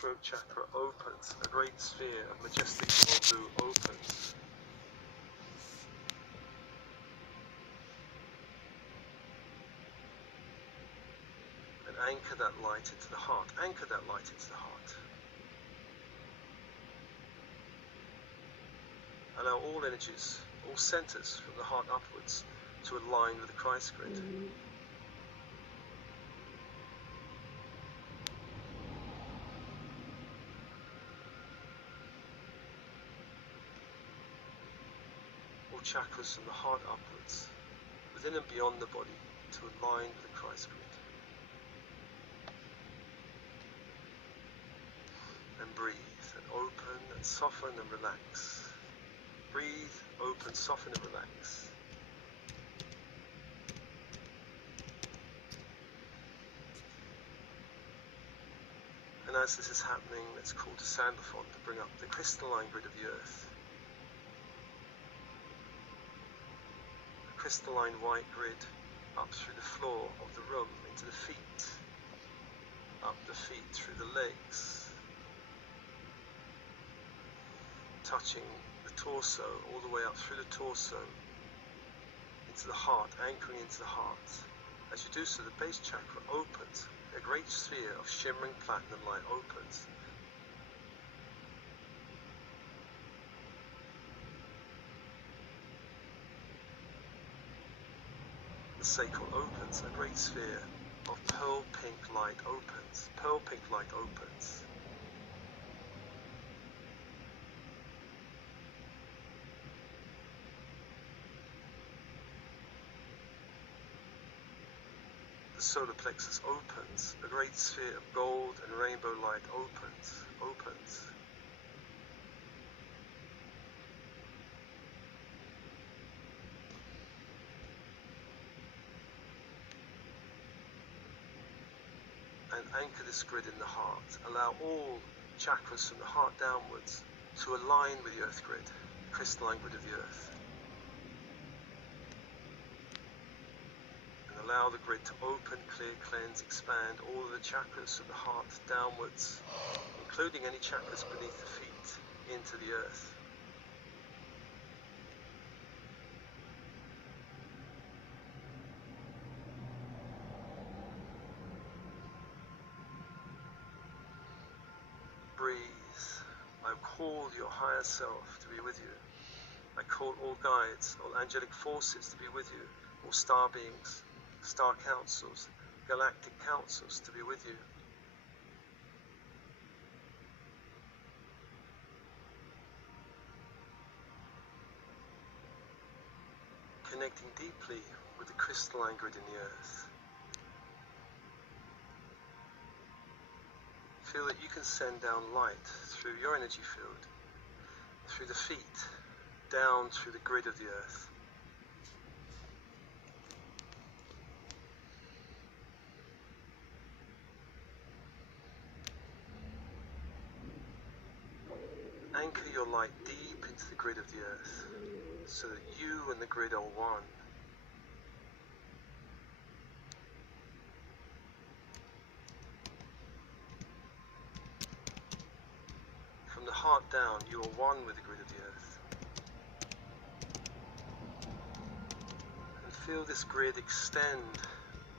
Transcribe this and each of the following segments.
throat chakra opens. A great sphere of majestic royal blue opens. And anchor that light into the heart. Anchor that light into the heart. Allow all energies, all centers from the heart upwards to align with the Christ grid. All chakras from the heart upwards, within and beyond the body, to align with the Christ grid. And breathe, and open, and soften, and relax. Breathe, open, soften, and relax. And as this is happening, let's call to Sandaphon to bring up the crystalline grid of the earth. A crystalline white grid up through the floor of the room, into the feet, up the feet, through the legs, touching the torso, all the way up through the torso, into the heart, anchoring into the heart. As you do so, the base chakra opens. A great sphere of shimmering platinum light opens. The sacral opens. A great sphere of pearl pink light opens. Pearl pink light opens. The solar plexus opens. A great sphere of gold and rainbow light opens. And anchor this grid in the heart. Allow all chakras from the heart downwards to align with the earth grid, the crystalline grid of the earth. Allow the grid to open, clear, cleanse, expand all of the chakras from the heart downwards, including any chakras beneath the feet, into the earth. Breathe. I call your higher self to be with you. I call all guides, all angelic forces to be with you, all star beings, star councils, galactic councils to be with you. Connecting deeply with the crystalline grid in the earth. Feel that you can send down light through your energy field, through the feet, down through the grid of the earth. Anchor your light deep into the grid of the earth, so that you and the grid are one. From the heart down, you are one with the grid of the earth. And feel this grid extend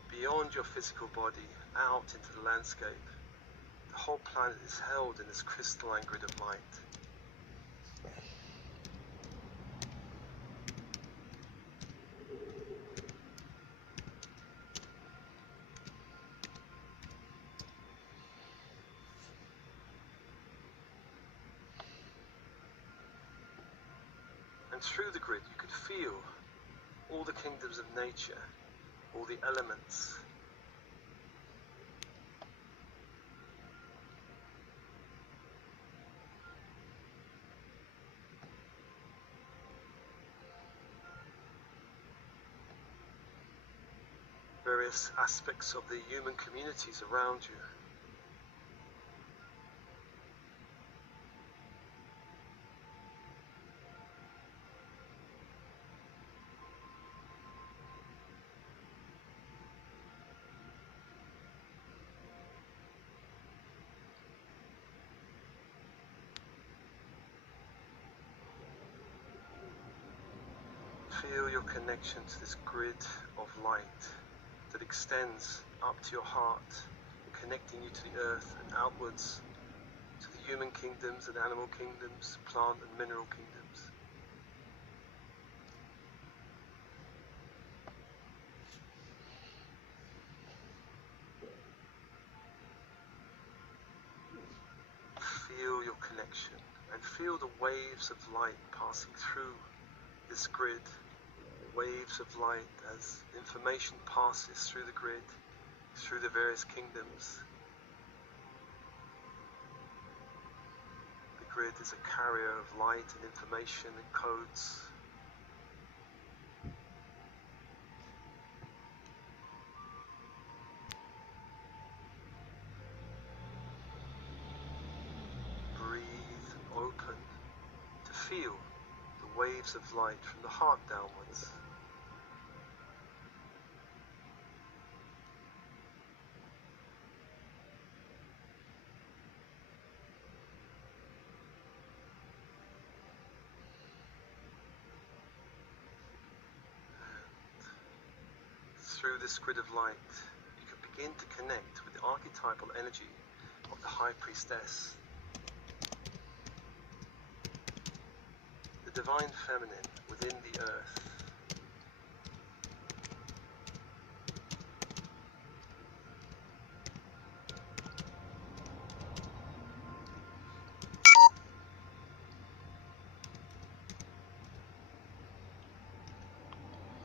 beyond your physical body, out into the landscape. The whole planet is held in this crystalline grid of light. And through the grid you could feel all the kingdoms of nature, all the elements. Various aspects of the human communities around you. Feel your connection to this grid of light that extends up to your heart, connecting you to the earth and outwards to the human kingdoms and animal kingdoms, plant and mineral kingdoms. Feel your connection and feel the waves of light passing through this grid, waves of light as information passes through the grid, through the various kingdoms. The grid is a carrier of light and information and codes. Breathe and open to feel the waves of light from the heart downwards. Through this grid of light, you can begin to connect with the archetypal energy of the High Priestess, the Divine Feminine within the earth.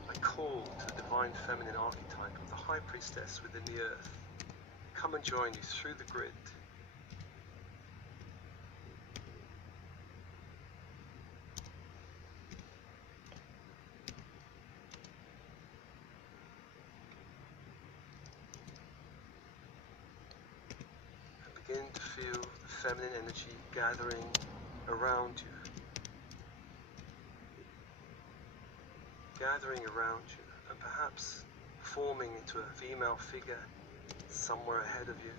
I call to the Divine Feminine archetype of the High Priestess within the earth. Come and join you through the grid. And begin to feel the feminine energy gathering around you. Gathering around you and perhaps forming into a female figure somewhere ahead of you.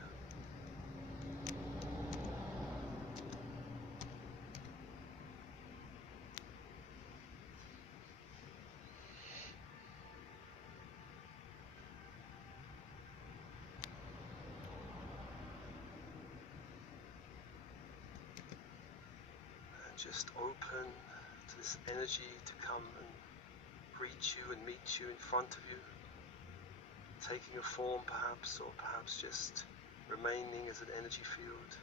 And just open to this energy to come and greet you and meet you in front of you, taking a form perhaps, or perhaps just remaining as an energy field.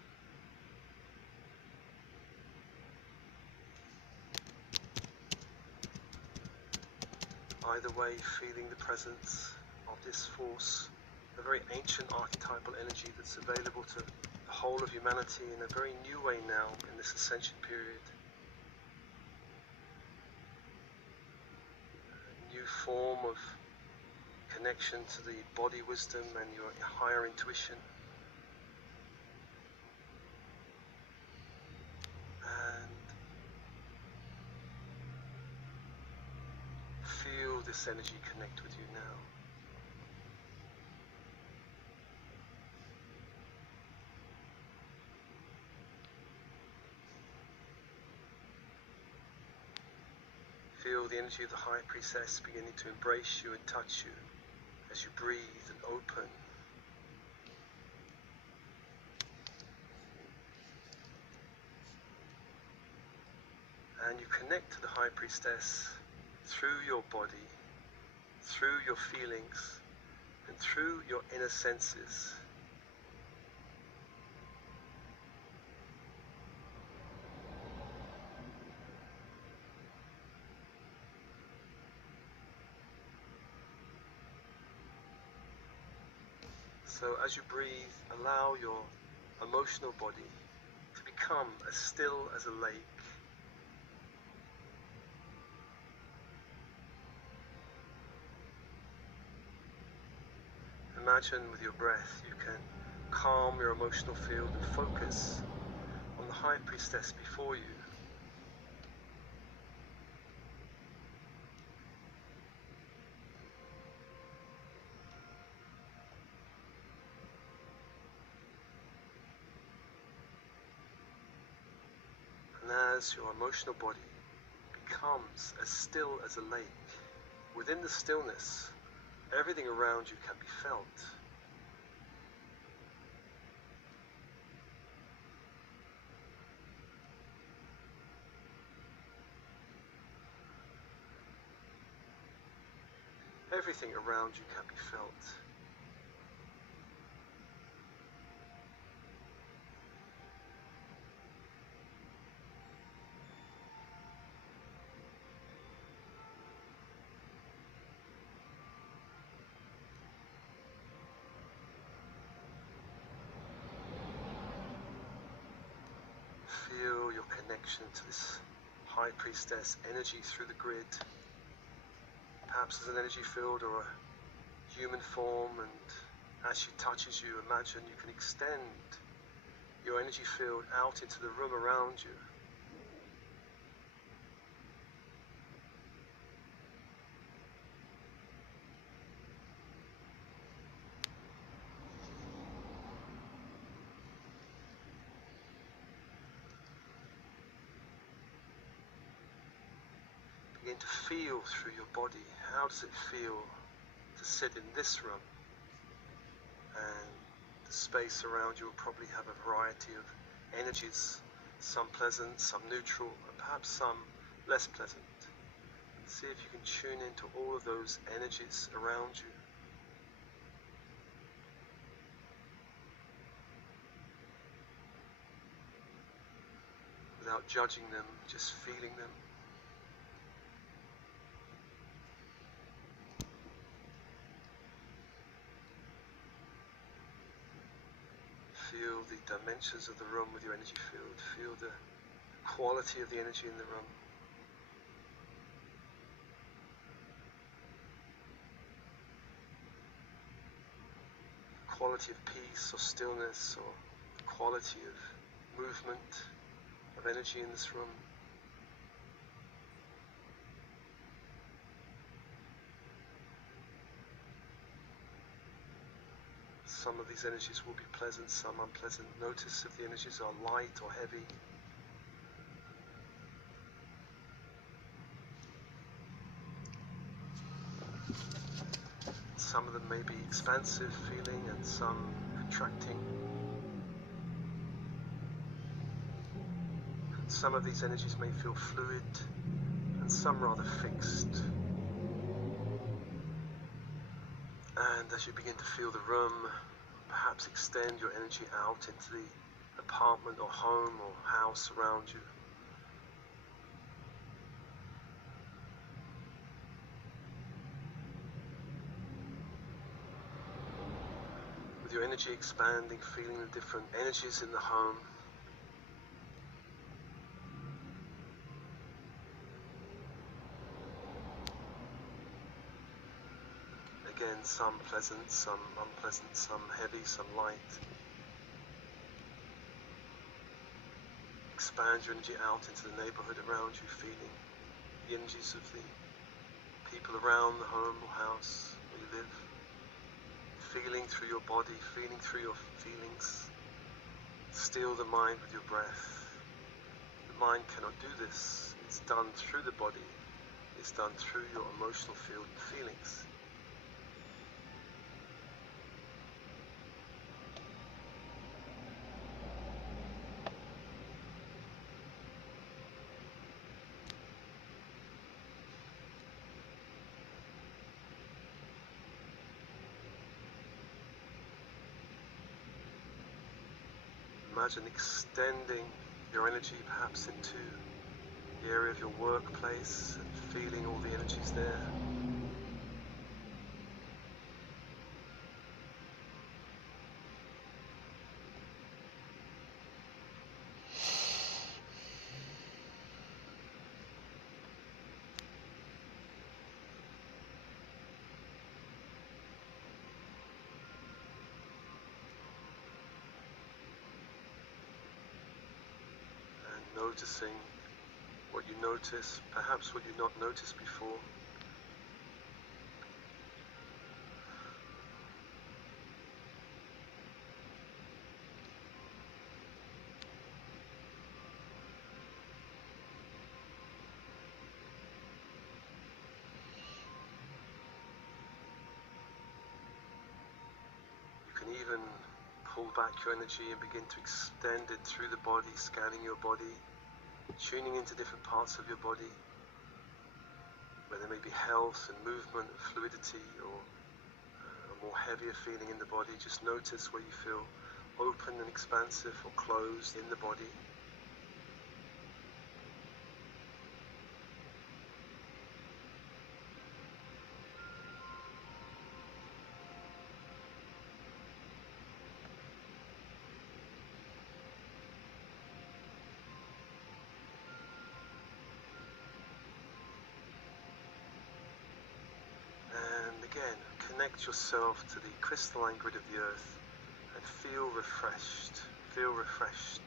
Either way, feeling the presence of this force, a very ancient archetypal energy that's available to the whole of humanity in a very new way now in this ascension period. A new form of connection to the body wisdom and your higher intuition. And feel this energy connect with you now. Feel the energy of the High Priestess beginning to embrace you and touch you as you breathe and open. And you connect to the High Priestess through your body, through your feelings, and through your inner senses. So as you breathe, allow your emotional body to become as still as a lake. Imagine with your breath you can calm your emotional field and focus on the High Priestess before you. And as your emotional body becomes as still as a lake. Within the stillness, everything around you can be felt. Everything around you can be felt. Feel your connection to this High Priestess energy through the grid. Perhaps as an energy field or a human form, and as she touches you, imagine you can extend your energy field out into the room around you. Begin to feel through your body. How does it feel to sit in this room? And the space around you will probably have a variety of energies, some pleasant, some neutral, and perhaps some less pleasant. See if you can tune into all of those energies around you. Without judging them, just feeling them. Feel the dimensions of the room with your energy field. Feel the quality of the energy in the room. Quality of peace or stillness, or quality of movement, of energy in this room. Some of these energies will be pleasant, some unpleasant. Notice if the energies are light or heavy. Some of them may be expansive feeling and some contracting. Some of these energies may feel fluid and some rather fixed. And as you begin to feel the room, perhaps extend your energy out into the apartment or home or house around you. With your energy expanding, feeling the different energies in the home. Again, some pleasant, some unpleasant, some heavy, some light. Expand your energy out into the neighborhood around you, feeling the energies of the people around the home or house where you live. Feeling through your body, feeling through your feelings. Still the mind with your breath. The mind cannot do this. It's done through the body. It's done through your emotional field and feelings. Imagine extending your energy perhaps into the area of your workplace and feeling all the energies there. Noticing what you notice, perhaps what you not noticed before. even pull back your energy and begin to extend it through the body, scanning your body, tuning into different parts of your body, where there may be health and movement and fluidity, or a more heavier feeling in the body. Just notice where you feel open and expansive or closed in the body. Again, connect yourself to the crystalline grid of the earth and feel refreshed, feel refreshed.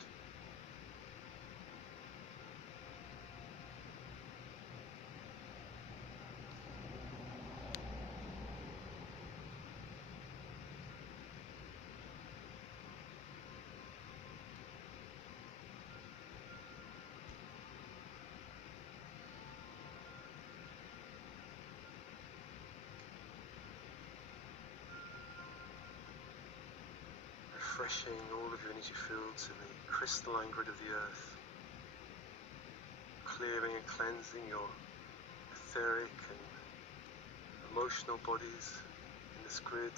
Refreshing all of your energy fields in the crystalline grid of the earth, clearing and cleansing your etheric and emotional bodies in this grid.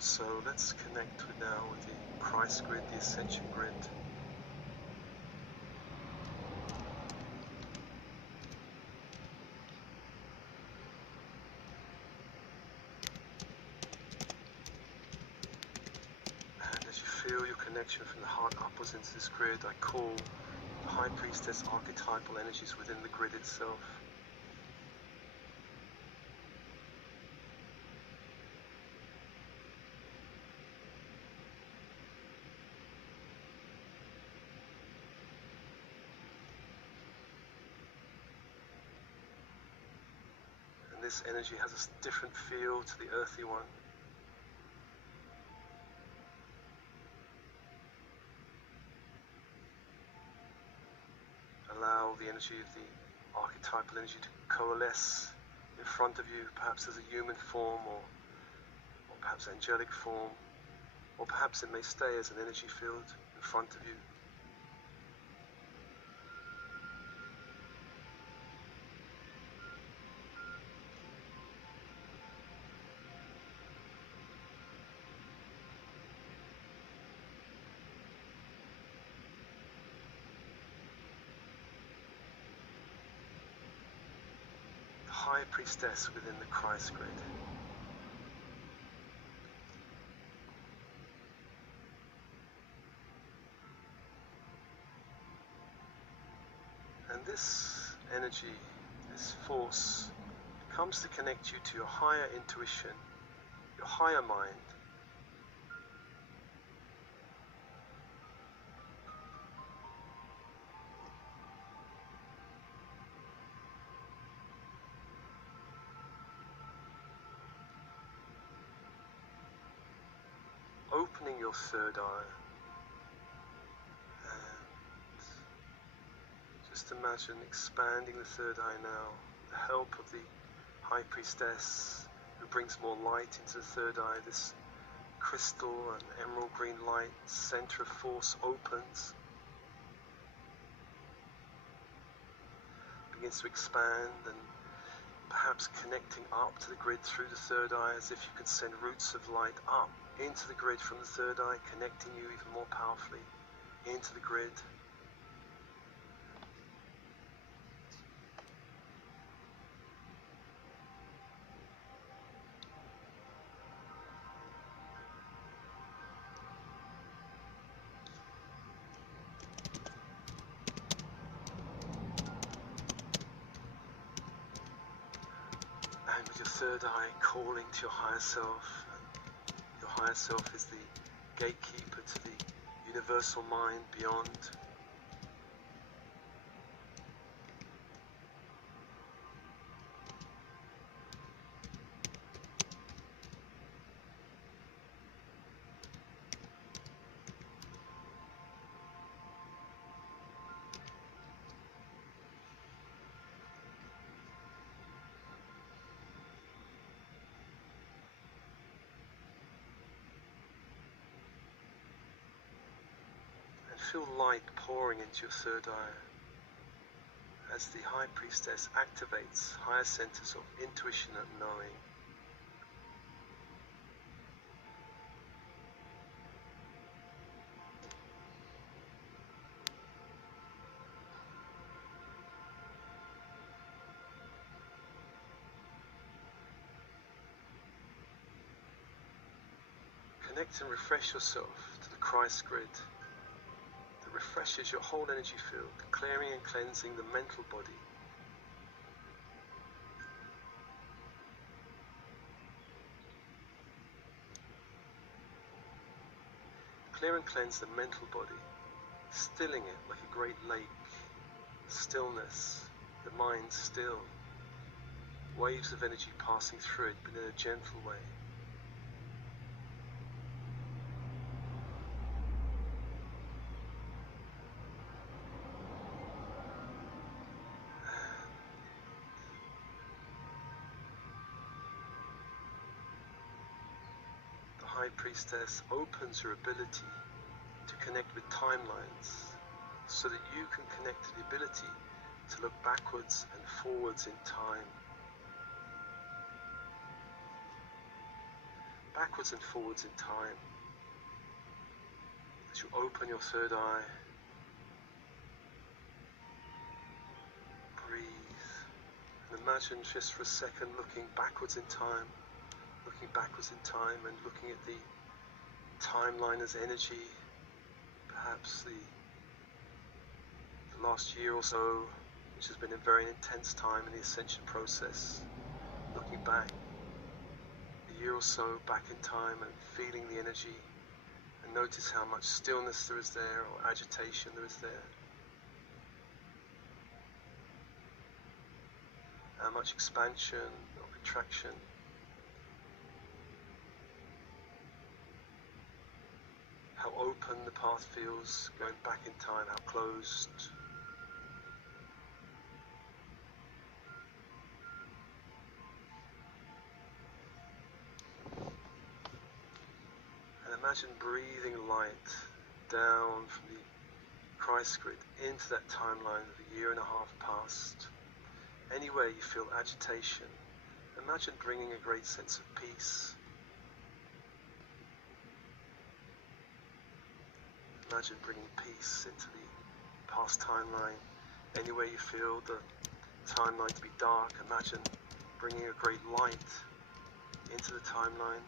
So let's connect now with the Christ grid, the Ascension grid. And as you feel your connection from the heart upwards into this grid, I call the High Priestess archetypal energies within the grid itself. This energy has a different feel to the earthy one. Allow the energy of the archetypal energy to coalesce in front of you, perhaps as a human form, or perhaps angelic form, or perhaps it may stay as an energy field in front of you. High Priestess within the Christ grid. And this energy, this force, comes to connect you to your higher intuition, your higher mind. Opening your third eye, and just imagine expanding the third eye now, with the help of the High Priestess who brings more light into the third eye. This crystal and emerald green light, center of force, opens, begins to expand, and perhaps connecting up to the grid through the third eye, as if you could send roots of light up into the grid from the third eye, connecting you even more powerfully into the grid. And with your third eye calling to your higher self. Your higher self is the gatekeeper to the universal mind beyond. Feel light pouring into your third eye as the High Priestess activates higher centers of intuition and knowing. Connect and refresh yourself to the Christ grid. Refreshes your whole energy field, clearing and cleansing the mental body. Clear and cleanse the mental body, stilling it like a great lake. Stillness, the mind still. Waves of energy passing through it, but in a gentle way. High Priestess opens your ability to connect with timelines so that you can connect to the ability to look backwards and forwards in time. Backwards and forwards in time. As you open your third eye, breathe and imagine just for a second looking backwards in time. Looking backwards in time and looking at the timeline as energy, perhaps the last year or so, which has been a very intense time in the ascension process. Looking back a year or so back in time and feeling the energy, and notice how much stillness there is there or agitation there is there. How much expansion or contraction. How open the path feels going back in time, how closed. And imagine breathing light down from the Christ grid into that timeline of a year and a half past. Anywhere you feel agitation, imagine bringing a great sense of peace. Imagine bringing peace into the past timeline. Anywhere you feel the timeline to be dark, imagine bringing a great light into the timeline.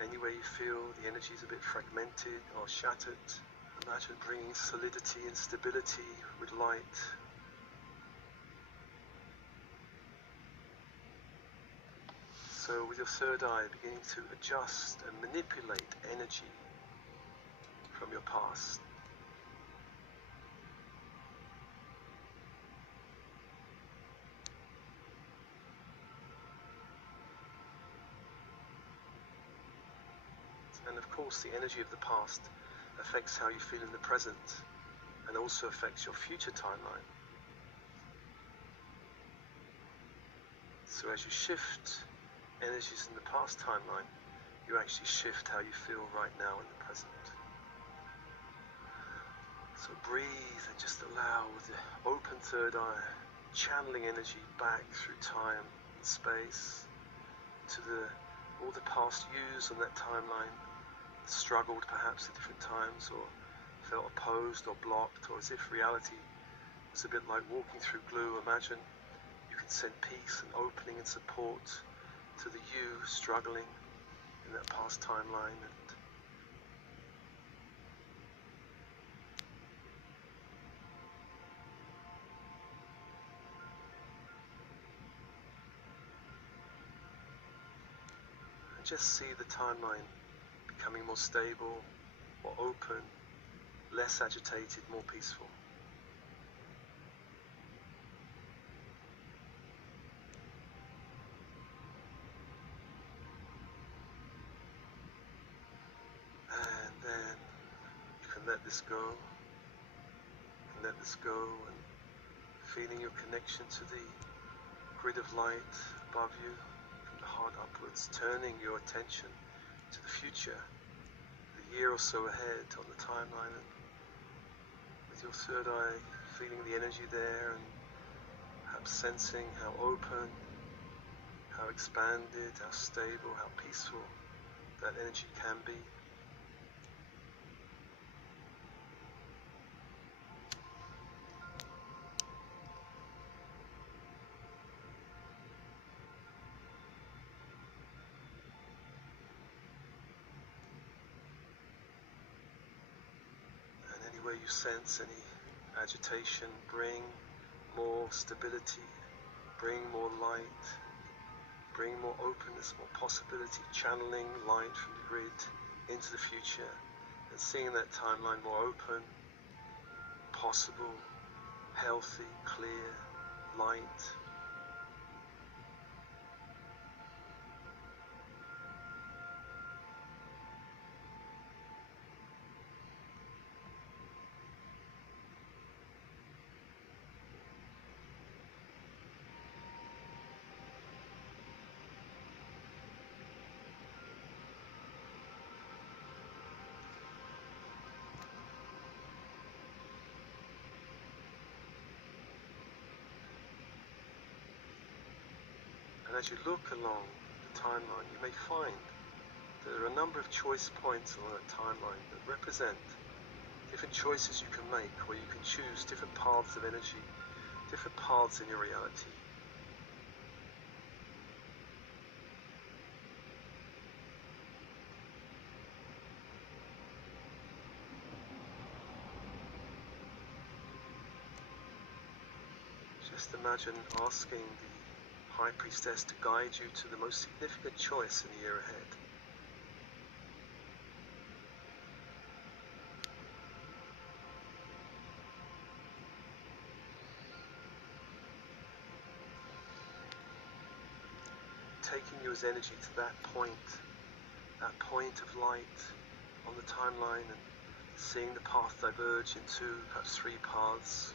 Anywhere you feel the energy is a bit fragmented or shattered, imagine bringing solidity and stability with light. So with your third eye beginning to adjust and manipulate energy from your past. And of course the energy of the past affects how you feel in the present and also affects your future timeline. So as you shift energies in the past timeline, you actually shift how you feel right now in the present. So breathe and just allow with the open third eye, channeling energy back through time and space to all the past yous on that timeline, struggled perhaps at different times or felt opposed or blocked, or as if reality was a bit like walking through glue. Imagine you can send peace and opening and support to the you struggling in that past timeline. just see the timeline becoming more stable, more open, less agitated, more peaceful. And then you can let this go, and feeling your connection to the grid of light above you, from the heart upwards, turning your attention to the future, the year or so ahead on the timeline, and with your third eye feeling the energy there, and perhaps sensing how open, how expanded, how stable, how peaceful that energy can be. Where you sense any agitation, bring more stability, bring more light, bring more openness, more possibility, channeling light from the grid into the future, and seeing that timeline more open, possible, healthy, clear, light. And as you look along the timeline, you may find that there are a number of choice points along that timeline that represent different choices you can make, where you can choose different paths of energy, different paths in your reality. Just imagine asking the High Priestess to guide you to the most significant choice in the year ahead. Taking you as energy to that point of light on the timeline, and seeing the path diverge into perhaps 3 paths,